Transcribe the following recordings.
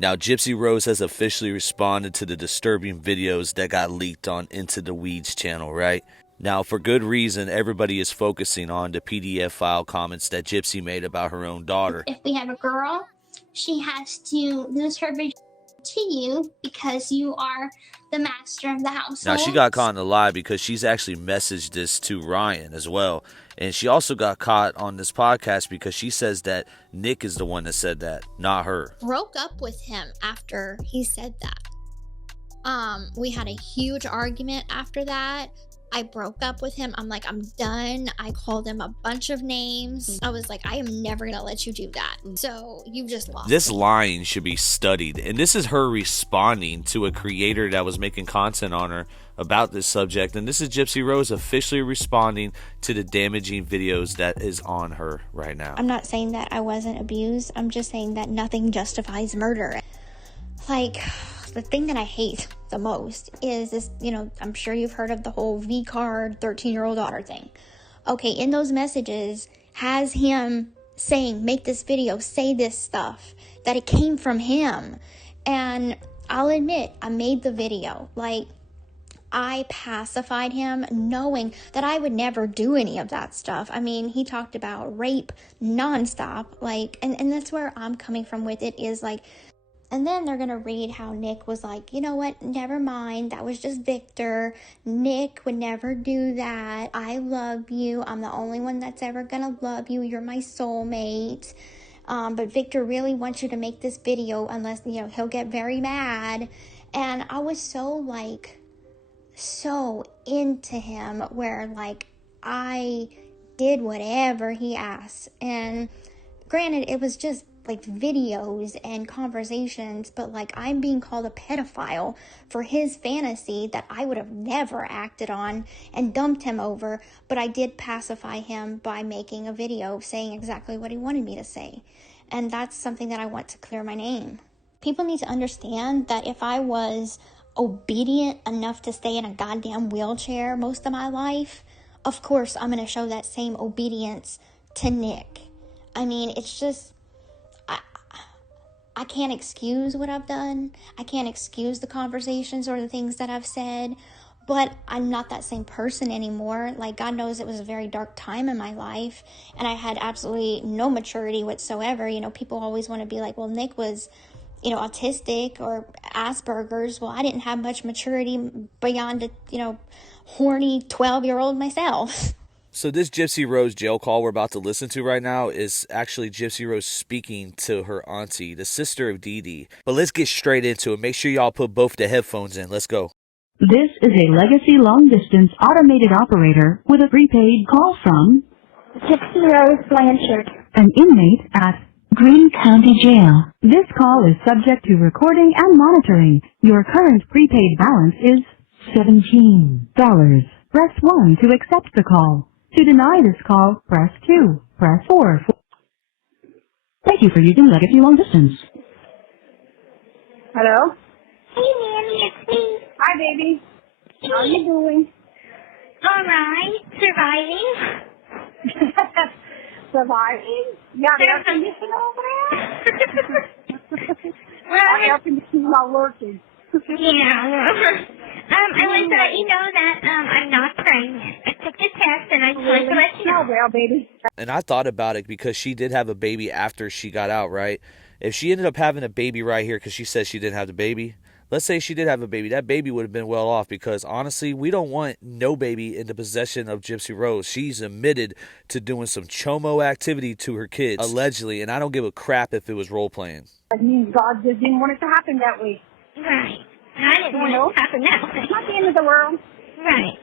Now, Gypsy Rose has officially responded to the disturbing videos that got leaked on Into the Weeds channel, right? Now, for good reason, everybody is focusing on the PDF file comments that Gypsy made about her own daughter. If we have a girl, she has to lose her virginity to you because you are the master of the household. Now, she got caught in a lie because she's actually messaged this to Ryan as well. And she also got caught on this podcast because she says that Nick is the one that said that, not her. Broke up with him after he said that. We had a huge argument after that. I broke up with him. I'm like, I'm done. I called him a bunch of names. I was like, I am never going to let you do that. So you just lost. This lying should be studied. And this is her responding to a creator that was making content on her about this subject. And this is Gypsy Rose officially responding to the damaging videos that is on her right now. I'm not saying that I wasn't abused. I'm just saying that nothing justifies murder. Like, the thing that I hate the most is this, I'm sure you've heard of the whole V-card 13-year-old daughter thing. Okay, in those messages has him saying, make this video, say this stuff, that it came from him. And I'll admit, I made the video. Like, I pacified him knowing that I would never do any of that stuff. I mean, he talked about rape nonstop. Like, and that's where I'm coming from with it is like, and then they're going to read how Nick was like, you know what, never mind, that was just Victor. Nick would never do that. I love you. I'm the only one that's ever going to love you. You're my soulmate. But Victor really wants you to make this video unless, he'll get very mad. And I was so into him where, I did whatever he asked. And granted, it was just videos and conversations, but I'm being called a pedophile for his fantasy that I would have never acted on and dumped him over, but I did pacify him by making a video saying exactly what he wanted me to say. And that's something that I want to clear my name. People need to understand that if I was obedient enough to stay in a goddamn wheelchair most of my life, of course I'm going to show that same obedience to Nick. I mean, it's just, I can't excuse what I've done. I can't excuse the conversations or the things that I've said, but I'm not that same person anymore. God knows it was a very dark time in my life, and I had absolutely no maturity whatsoever. People always want to be like, well, Nick was, autistic or Asperger's. Well, I didn't have much maturity beyond a, horny 12-year-old myself. So this Gypsy Rose jail call we're about to listen to right now is actually Gypsy Rose speaking to her auntie, the sister of Dee Dee. But let's get straight into it. Make sure y'all put both the headphones in. Let's go. This is a legacy long-distance automated operator with a prepaid call from Gypsy Rose Blanchard, an inmate at Greene County Jail. This call is subject to recording and monitoring. Your current prepaid balance is $17. Press 1 to accept the call. To deny this call, press 2. Press 4. Thank you for using Legacy Long Distance. Hello? Hey, Nanny, it's me. Hi, baby. How are you doing? All right, surviving. Surviving? You got air conditioning over there? My air conditioning's not working. Yeah. I wanted to let you know that I'm not pregnant. I took the test and I just wanted to let you know. Oh, well, baby. And I thought about it because she did have a baby after she got out, right? If she ended up having a baby right here because she said she didn't have the baby, let's say she did have a baby, that baby would have been well off because, honestly, we don't want no baby in the possession of Gypsy Rose. She's admitted to doing some chomo activity to her kids, allegedly, and I don't give a crap if it was role-playing. That means God just didn't want it to happen that way. Right. I didn't want it to happen that way. It's not the end of the world. Right.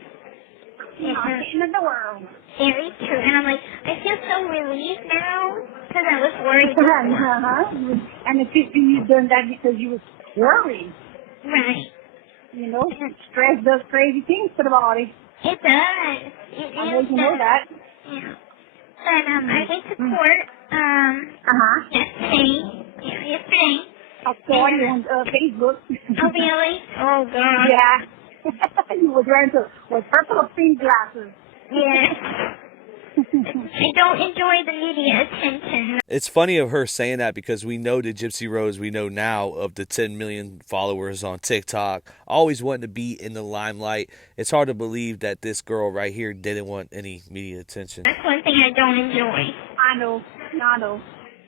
It's not the end of the world. Very true. And I'm like, I feel so relieved now because I was worried. And it's just you done that because you was worried. Right. Stress does crazy things to the body. It does. It I know you know that. Yeah. But I went to court yesterday. I saw you on Facebook. Oh, really? Oh, God. Yeah. You were wearing with purple or pink glasses. Yes. I don't enjoy the media attention. It's funny of her saying that because we know the Gypsy Rose we know now of the 10 million followers on TikTok, always wanting to be in the limelight. It's hard to believe that this girl right here didn't want any media attention. That's one thing I don't enjoy. I know.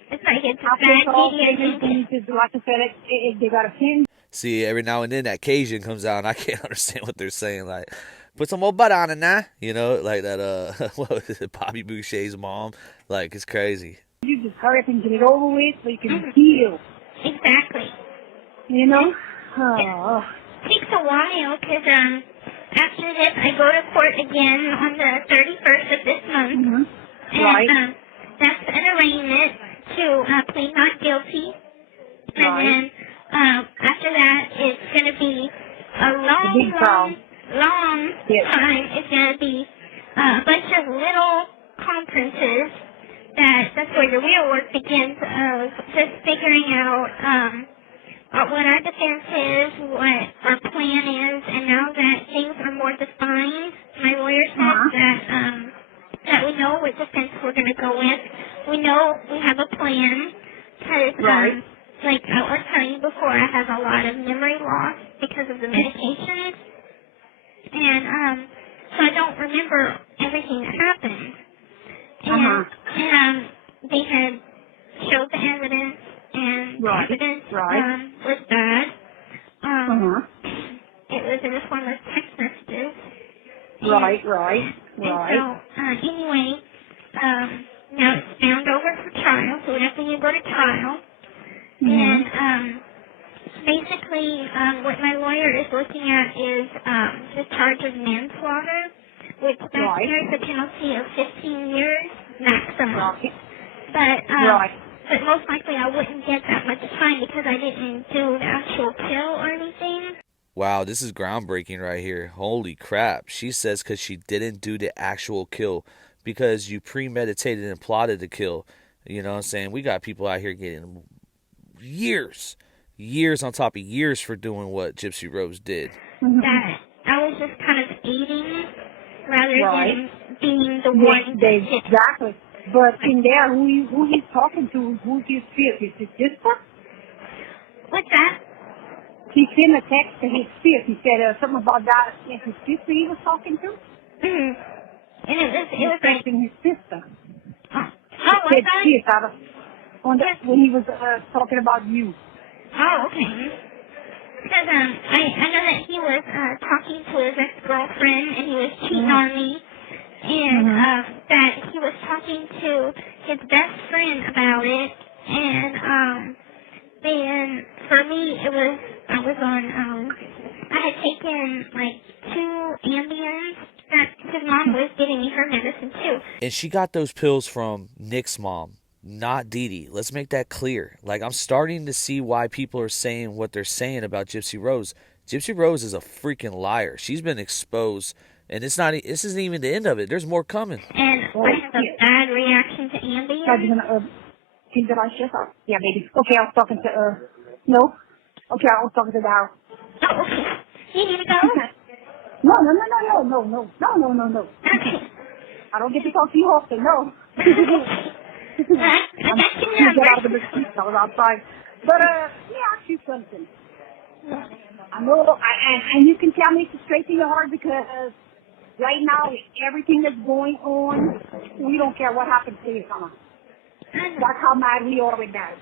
It's like it's I bad think all media attention. things, like I said, they got a pin. See, every now and then that Cajun comes out and I can't understand what they're saying. Like, put some more butter on it now. You know, like that, what was it, Bobby Boucher's mom. Like, it's crazy. You just hurry up and get it over with so you can heal. Exactly. You know? It takes a while because after this I go to court again on the 31st of this month. Mm-hmm. And Right. that's an arraignment to plead not guilty. And Right. then after that it's going to be a big trial. long Yes. time. It's going to be a bunch of little conferences. That's where the real work begins of just figuring out what our defense is, what our plan is, and now that things are more defined, my lawyer said that we know what defense we're going to go with. We know we have a plan because, Right. like I was telling you before, I have a lot of memory loss because of the medications, and so I don't remember everything that happened. And they had showed the evidence, and the evidence was bad. It was in the form of text messages. Right. And so, anyway, now it's bound over for trial, so we have to go to trial. And basically, what my lawyer is looking at is the charge of manslaughter, which carries a penalty of 15 years maximum. But most likely I wouldn't get that much time because I didn't do the actual kill or anything. Wow, this is groundbreaking right here. Holy crap. She says because she didn't do the actual kill because you premeditated and plotted the kill. You know what I'm saying? We got people out here getting years on top of years for doing what Gypsy Rose did. That I was just kind of aiding rather than being the one. Exactly. But in there, who he's talking to, who's his fifth? Is his sister? What's that? He sent a text to his fifth. He said something about that. Is his sister he was talking to? And it was like texting his sister. what's that? When he was talking about you. Oh, okay. Because I know that he was talking to his ex-girlfriend and he was cheating on me. And that he was talking to his best friend about it. And then for me, I had taken like 2 Ambiens that his mom was giving me her medicine too. And she got those pills from Nick's mom, not Dee Dee. Let's make that clear. Like, I'm starting to see why people are saying what they're saying about Gypsy Rose. Gypsy Rose is a freaking liar. She's been exposed. And this isn't even the end of it. There's more coming. And I have a bad reaction to Ambien. Yeah, baby. Okay, I was talking to, no. Okay, I was talking to the house. Oh, okay. You need to go? No. Okay. I don't get to talk to you often, no. I got your number. Get out of the street. I was outside. But, let me ask you something. I know, and you can tell me it's straight to your heart because right now, everything that's going on, we don't care what happens to your summer. That's how mad we are with that.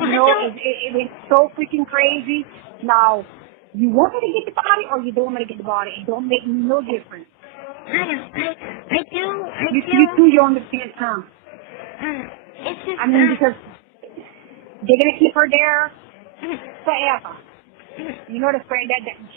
You know, it went so freaking crazy. Now, you want me to get the body or you don't want me to get the body? It don't make no difference. I do. You two, you're on the same time. It's just, because they're going to keep her there forever. You know, that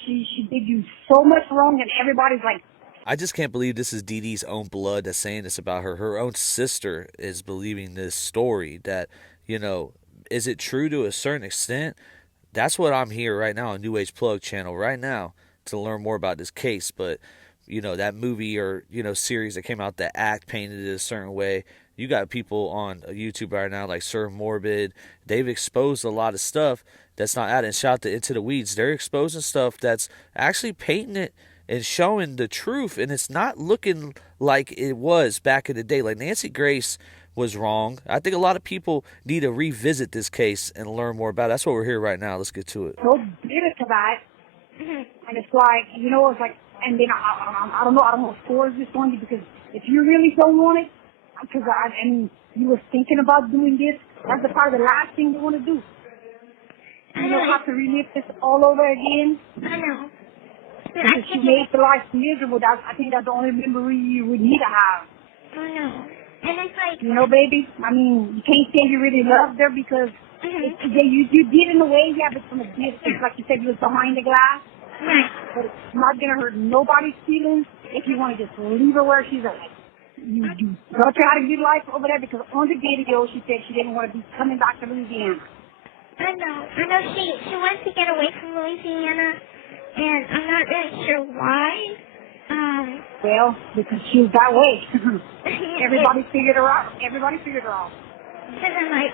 she did you so much wrong and everybody's like, I just can't believe this is Dee Dee's own blood that's saying this about her. Her own sister is believing this story that, you know, is it true to a certain extent? That's what I'm here right now on New Age Plug channel right now to learn more about this case. But, you know, that movie or, you know, series that came out, The Act, painted it a certain way. You got people on YouTube right now like Sir Morbid. They've exposed a lot of stuff that's not out. And shout out to Into the Weeds. They're exposing stuff that's actually painting it and showing the truth, and it's not looking like it was back in the day. Like Nancy Grace was wrong. I think a lot of people need to revisit this case and learn more about it. That's what we're here right now. Let's get to it. So bitter to that. And it's like, you know, it's like, and then I don't know what scores this on you, because if you really don't want it, because I mean, you were thinking about doing this, that's probably the last thing you want to do. You don't have to relive this all over again. I know. Because you made the life miserable. I think that's the only memory you would need to have. I know. And it's like, you know, baby, I mean, you can't say you really loved her because you did in a way, yeah, but from a distance, like you said, you was behind the glass. right. But it's not going to hurt nobody's feelings if you want to just leave her where she's at. You don't try to get life over there, because on the video she said she didn't want to be coming back to Louisiana. I know she wants to get away from Louisiana, and I'm not really sure why. Well, because she was that way. Everybody figured her out. Because I'm like,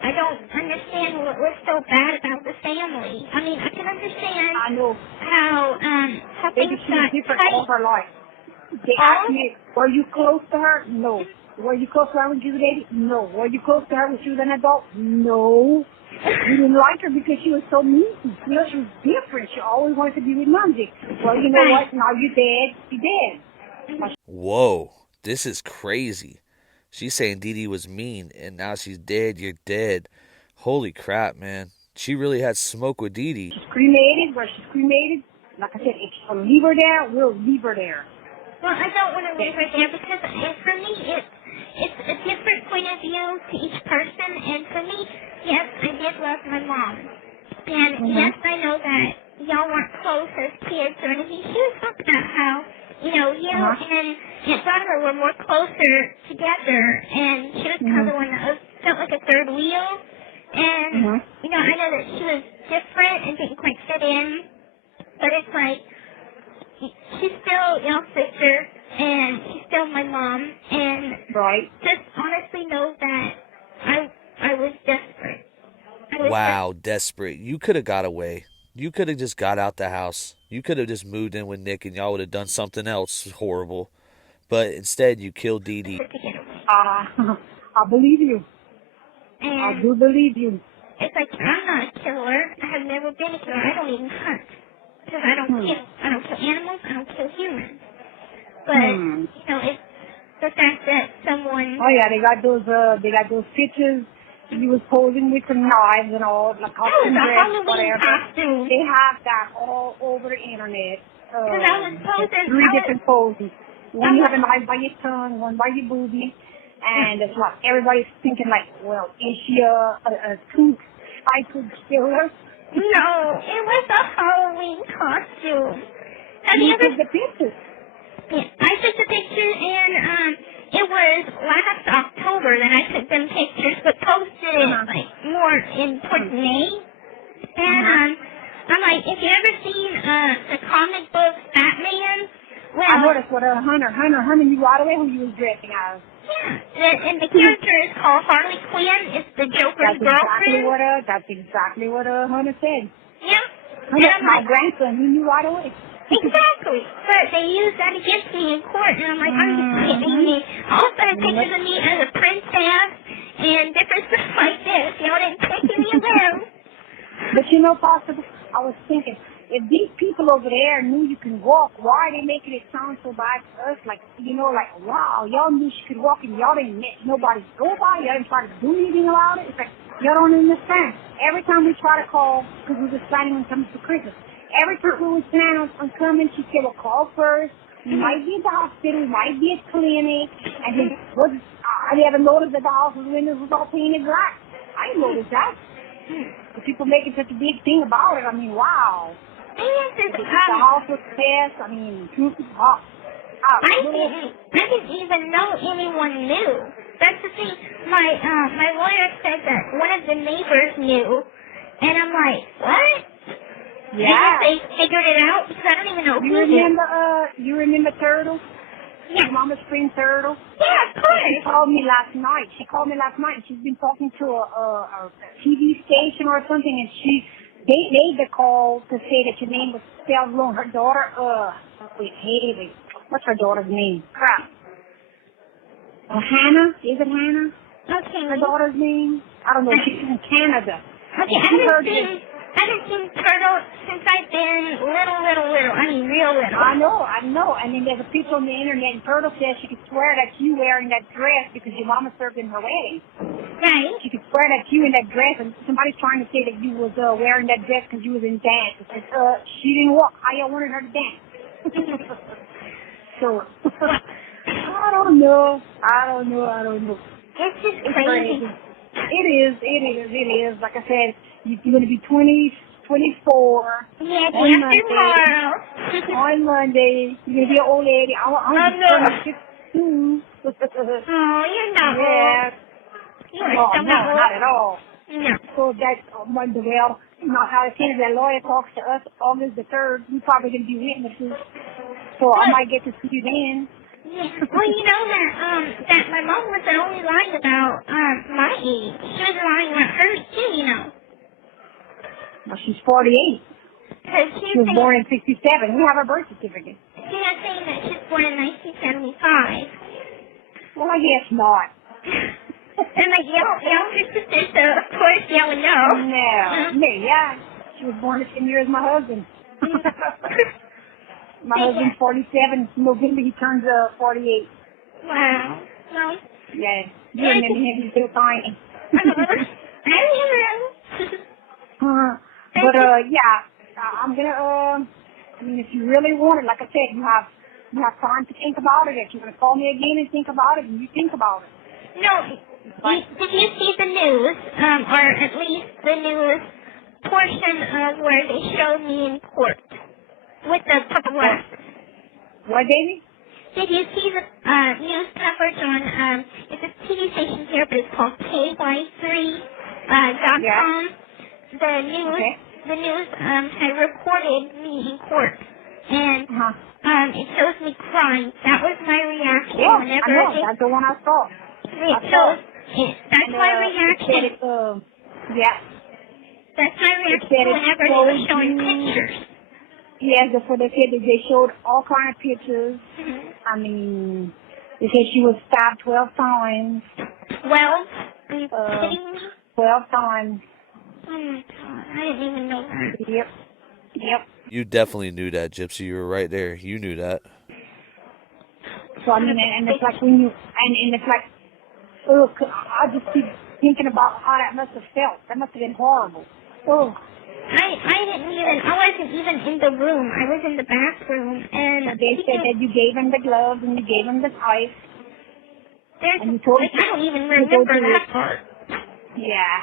I don't understand what was so bad about the family. I mean, I can understand I know. how things She was got different all tight. her life. They asked me, were you close to her? No. Were you close to her when she was a baby? No. Were you close to her when she was an adult? No. We didn't like her because she was so mean. You know, she was different. She always wanted to be with Momsy. Well, you know what? Now you're dead. You're dead. Whoa, this is crazy. She's saying Dee Dee was mean, and now she's dead. You're dead. Holy crap, man. She really had smoke with Dee Dee. She's cremated. Where she's cremated, like I said, if you want to leave her there, we'll leave her there. Well, I don't want to leave her there because for me it's a different point of view to each person, and for me, yes, I did love my mom. And yes, I know that y'all weren't close as kids or anything. She was talking about how, you and Aunt Donovan were more closer together, and she was kind of the one that felt like a third wheel. And, I know that she was different and didn't quite fit in, but it's like, she's still y'all's sister, and she's still my mom, and just honestly know that I was desperate. Wow, desperate. You could have got away. You could have just got out the house. You could have just moved in with Nick, and y'all would have done something else horrible. But instead, you killed Dee Dee. I believe you. And I do believe you. it's like, I'm not a killer. I have never been a killer. I don't even hunt. Because I don't kill. I don't kill animals. I don't kill humans. But, it's the fact that someone... Oh, yeah, they got those pictures. He was posing with some knives and all, like costume dress, whatever. Costume. They have that all over the internet. Because I was posing... 3 different poses. One you have a knife by your tongue, one by your boobie. And it's like everybody's thinking like, well, is she a true psycho killer? No, it was a Halloween costume. Have You you ever... took the pictures. Yeah, I took the picture, and it was last October that I took them pictures, but posted it like more in towards May. And I'm like, if you ever seen the comic book Batman, well, I noticed what Hunter knew right away who you was dressing as. yeah, and the character is called Harley Quinn. It's the Joker's girlfriend. That's exactly what Hunter said. Yeah. Hunter, And I'm my like, grandson, he knew right away. exactly. But they used that against me in court, and I'm like, are you kidding me? I also had pictures of me as a princess and different stuff like this. Y'all didn't take any of them. But you know, Pastor, I was thinking, if these people over there knew you can walk, why are they making it sound so bad to us? Like, wow, y'all knew she could walk and y'all didn't let nobody go by, y'all didn't try to do anything about it. It's like, y'all don't understand. Every time we try to call, because we were planning on coming for Christmas, every time we were planning on coming, she said, well, call first. We might be at the hospital, we might be at clinic, and then I never noticed that the house's windows was all painted black. I didn't notice that. The people making such a big thing about it, I mean, wow. The house was past, I mean, I didn't even know anyone knew. That's the thing. My lawyer said that one of the neighbors knew, and I'm like, what? Yeah. They figured it out because I don't even know who knew. You remember Turtle? Yeah. Mama Spring Turtle? Yeah, of course. She called me last night. She's been talking to a TV station or something, and they made the call to say that your name was spelled wrong. Her daughter, wait, what's her daughter's name? Crap. Hannah? Is it Hannah? Okay. Her daughter's name? I don't know. She's in Canada. Okay, I haven't seen Turtle since I've been little. I mean, real little. I know. And then there's a picture on the internet, and Turtle says she could swear that you wearing that dress because your mama served in her wedding. Right. She could swear that you in that dress, and somebody's trying to say that you was wearing that dress because you was in dance. It's like, she didn't walk. How y'all wanted her to dance? So, I don't know. It's just crazy. It is. Like I said, you're going to be 24. Yeah, on tomorrow. On Monday. You're going to be an old lady. I'm 26 too. Oh, you're not Yeah. old. You're not at all. No. So that's Monday. Well, you know how it is, that lawyer talks to us August the 3rd. We're probably going to be witnesses. So I might get to see you then. Yeah. Well, you know that my mom wasn't only lying about my age. She was lying about hers too, you know. Well, she's 48. Because she was born in 67. We have her birth certificate. She was saying that she was born in 1975. Well, I guess not. And like younger sister, so of course y'all would know. No, yeah. She was born the same year as my husband. My husband's 47. In November he turns 48. Wow. Well. Yeah. You remember him? He's still tiny. I remember. But yeah, I'm gonna. I mean, if you really want it, like I said, you have time to think about it. If you want to call me again and think about it, and you think about it. No. Did you see the news, or at least the news portion of where they showed me in court with the purple glasses? What, baby? Did you see the news coverage on, it's a TV station here, but it's called KY3.com. Yeah. The news had reported me in court, and it shows me crying. That was my reaction whenever I know. That's the one I saw. That's my reaction. Yeah. That's my reaction whenever they were showing pictures. Yes, before they said that they showed all kind of pictures. Mm-hmm. I mean, they said she was stabbed 12 times. 12? Are you kidding me? 12 times. Oh my God, I didn't even know that. Yep. You definitely knew that, Gypsy. You were right there. You knew that. So I mean, and it's like when you, and it's like, oh, I just keep thinking about how that must have felt. That must have been horrible. Oh. I wasn't even in the room. I was in the bathroom, and they said that you gave him the gloves and you gave him the knife. And you told I don't even remember that part. Yeah.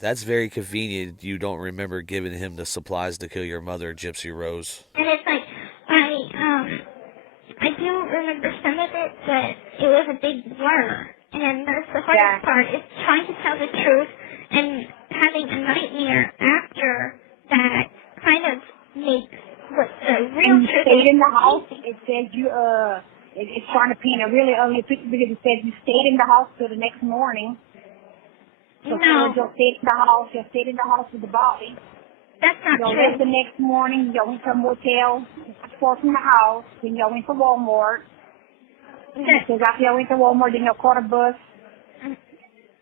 That's very convenient. You don't remember giving him the supplies to kill your mother, Gypsy Rose. And it's like, I do remember some of it, but it was a big blur. And that's the hardest part, is trying to tell the truth and having a nightmare after that kind of makes what the real truth is. Stayed in the house. It says you, it's trying to paint a really ugly picture because it says you stayed in the house till the next morning. So no. You stayed in the house. You stayed in the house with the body. That's not true. You left the next morning. You went to a motel. Far from the house. Then you went to Walmart. It says after you went to Walmart, then you caught a bus.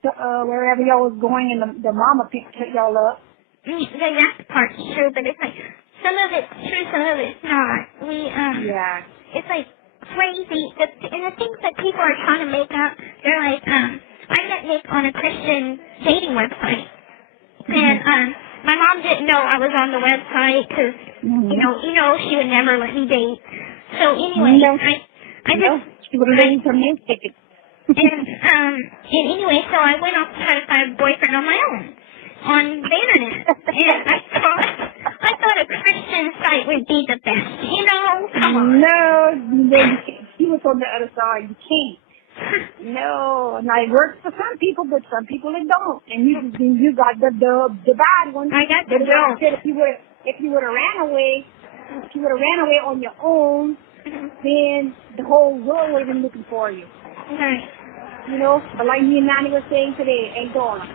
To, wherever y'all was going, and the mama picked y'all up. That part's true, but it's like some of it's true, some of it's not. It's like crazy. And the things that people are trying to make up, they're like, I met Nick on a Christian dating website, and my mom didn't know I was on the website because you know she would never let me date. So anyway, she would have given some new tickets. And anyway, so I went off to try to find a boyfriend on my own on the internet. And I thought a Christian site would be the best. You know, come on. No, she was on the other side. You can't. No, and it works for some people, but some people it don't. And you got the bad one. I got the girl. If you would have ran away, on your own, then the whole world would have been looking for you. Right. You know, but like me and Nanny were saying today, hey, darling,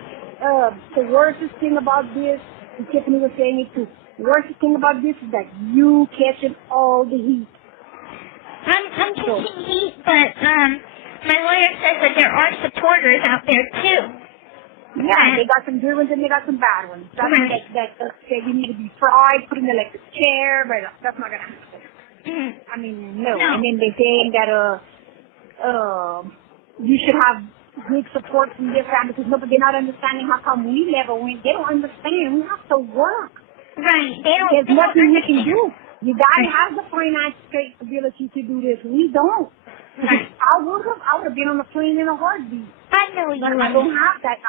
the worst thing about this And Tiffany was saying it too. The worst thing about this is that you catching all the heat. I'm catching heat, but my lawyer says that there are supporters out there too. Yeah, they got some good ones and they got some bad ones. Some that say you need to be fried, put in the electric chair, but that's not gonna happen. I mean, no. And then they're saying that you should have good support from their family because they're not understanding how come we never went. They don't understand. We have to work. Right. There's nothing we can do. You gotta have the finance capability to do this. We don't. Right. I would have been on the plane in a heartbeat. I know you. But I don't have that.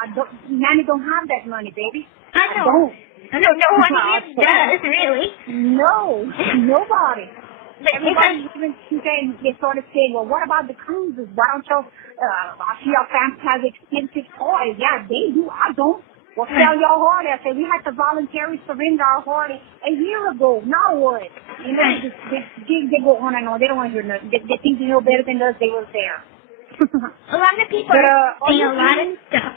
Nanny don't have that money, baby. I know. I don't know what he does, really. No, nobody. Everybody even they started saying, well, what about the cruises? Why don't you? I see our family has expensive toys. Yeah, they do. I don't. Well, sell your heart. I said we had to voluntarily surrender our heart a year ago. Now what? You know, they go on and on. They don't want to hear nothing. They think they know better than us. They was there. A lot of people are saying a lot of stuff.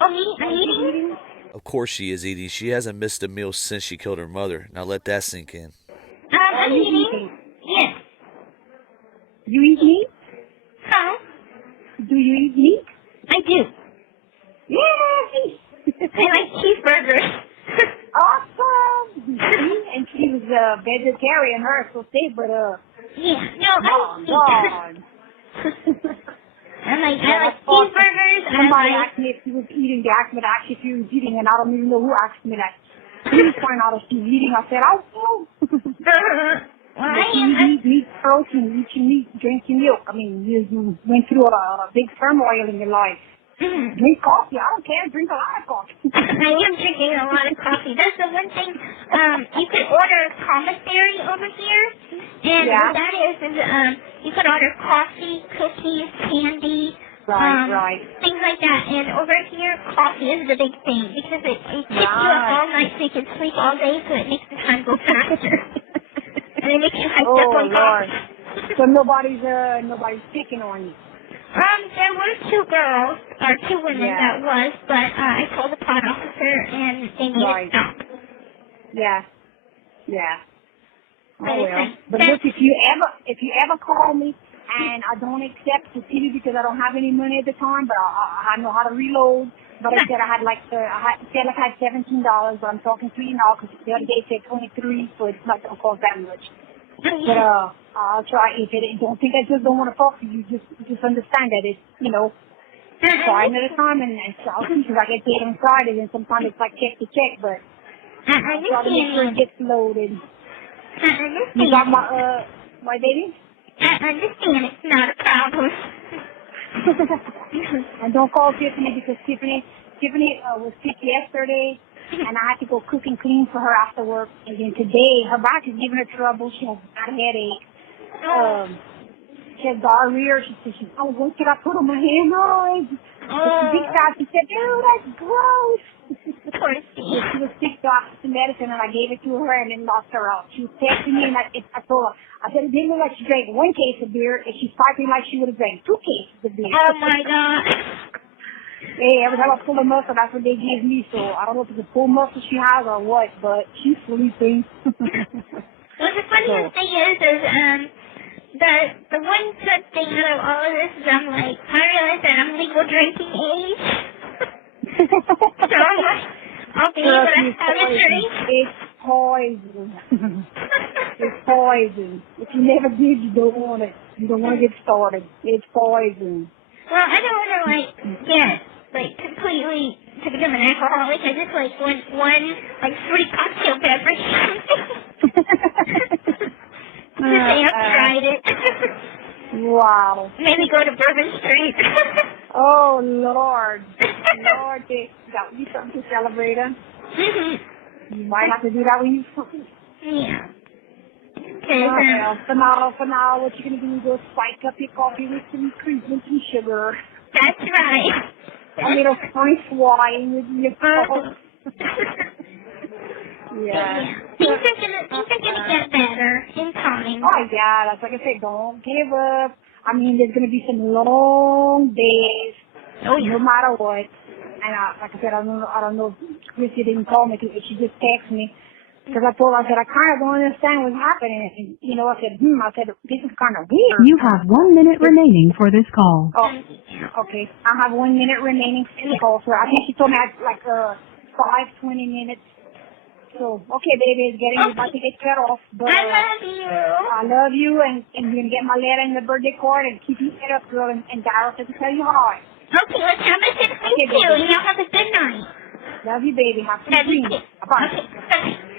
Oh, me? I'm eating? Of course she is eating. She hasn't missed a meal since she killed her mother. Now let that sink in. I'm eating. Yes. You eat meat? Huh? Do you eat meat? I do. Yay! I like cheeseburgers. Awesome! And she was a vegetarian, her, so say, but yeah, no, I like cheeseburgers. Somebody asked me if she was eating. They asked me to ask if she was eating, and I don't even know who asked me that. Please find out if she's eating. I said, I don't know. Well, you eat meat, protein, eating meat, drinking milk. I mean, you went through a big turmoil in your life. Drink coffee. I don't care. Drink a lot of coffee. I am drinking a lot of coffee. That's the one thing. You can order commissary over here, and what that is you can order coffee, cookies, candy, things like that. And over here, coffee is the big thing because it keeps you up all night so you can sleep all day, so it makes the time go faster. And it makes you hyped up on coffee. So nobody's picking on you. There were two women that was, but I told the pot officer and they made it stop. Yeah. Oh well. But look, if you ever call me and I don't accept the TV because I don't have any money at the time, but I know how to reload. But I said I had $17, but I'm talking to you now because the other day it said 23, so it's not gonna cost that much. But I'll try. If it don't think I just don't want to talk to you, just understand that it's Friday at a time, and I'll see because I get paid on Fridays, and sometimes it's like check to check, but I'll try to make sure it gets loaded. You got my baby? I understand it's not a problem. And don't call Tiffany because Tiffany was sick yesterday, and I had to go cook and clean for her after work. And then today, her back is giving her trouble. She has a bad headache. She has diarrhea. She said, what should I put on my hemorrhoids? She said, ew, that's gross. She was sick, so I took some medicine, and I gave it to her, and then knocked her out. She was texting me, and I told her, I said, it didn't look like she drank one case of beer, and she's fighting like she would have drank 2 cases of beer. Oh, my God. Hey, every time I pull a muscle, that's what they give me, so I don't know if it's a full muscle she has or what, but she's sleeping. Well, the funniest thing is the one good thing out of all of this is I realize that I'm legal drinking age. So I'll be able to have a drink. It's poison. It's poison. If you never did, you don't want it. You don't want to get started. It's poison. Well, I don't want to get completely to become an alcoholic. I just one fruity cocktail beverage. I've tried it. Wow. Maybe go to Bourbon Street. Oh, Lord. Lord, they got you something to celebrate, huh? Mm-hmm. You might have to do that when you sleep. Yeah. For now, what you're going to do is go spike up your coffee with some cream and some sugar. That's right. A little French wine with your coffee. Yeah. Things are gonna get better in time. Oh yeah, that's like I said, don't give up. I mean, there's gonna be some long days, no matter what. And like I said, I don't know Chrissy didn't call me today. She just texted me. Because I told her, I said, I kind of don't understand what's happening. And, you know, I said, this is kind of weird. You have 1 minute remaining for this call. Oh, okay. I have 1 minute remaining for the call. So I think she told me I had like 20 minutes. So, okay, baby, it's getting about to get cut off. But I love you. I love you, and you're going to get my letter and the birthday card, and keep your head up, girl, and Darryl said to tell you hi. Okay, let's have a 6 week too. You know, have a good night. Love you, baby. Have some Love you dreams. too. Bye. Okay, bye.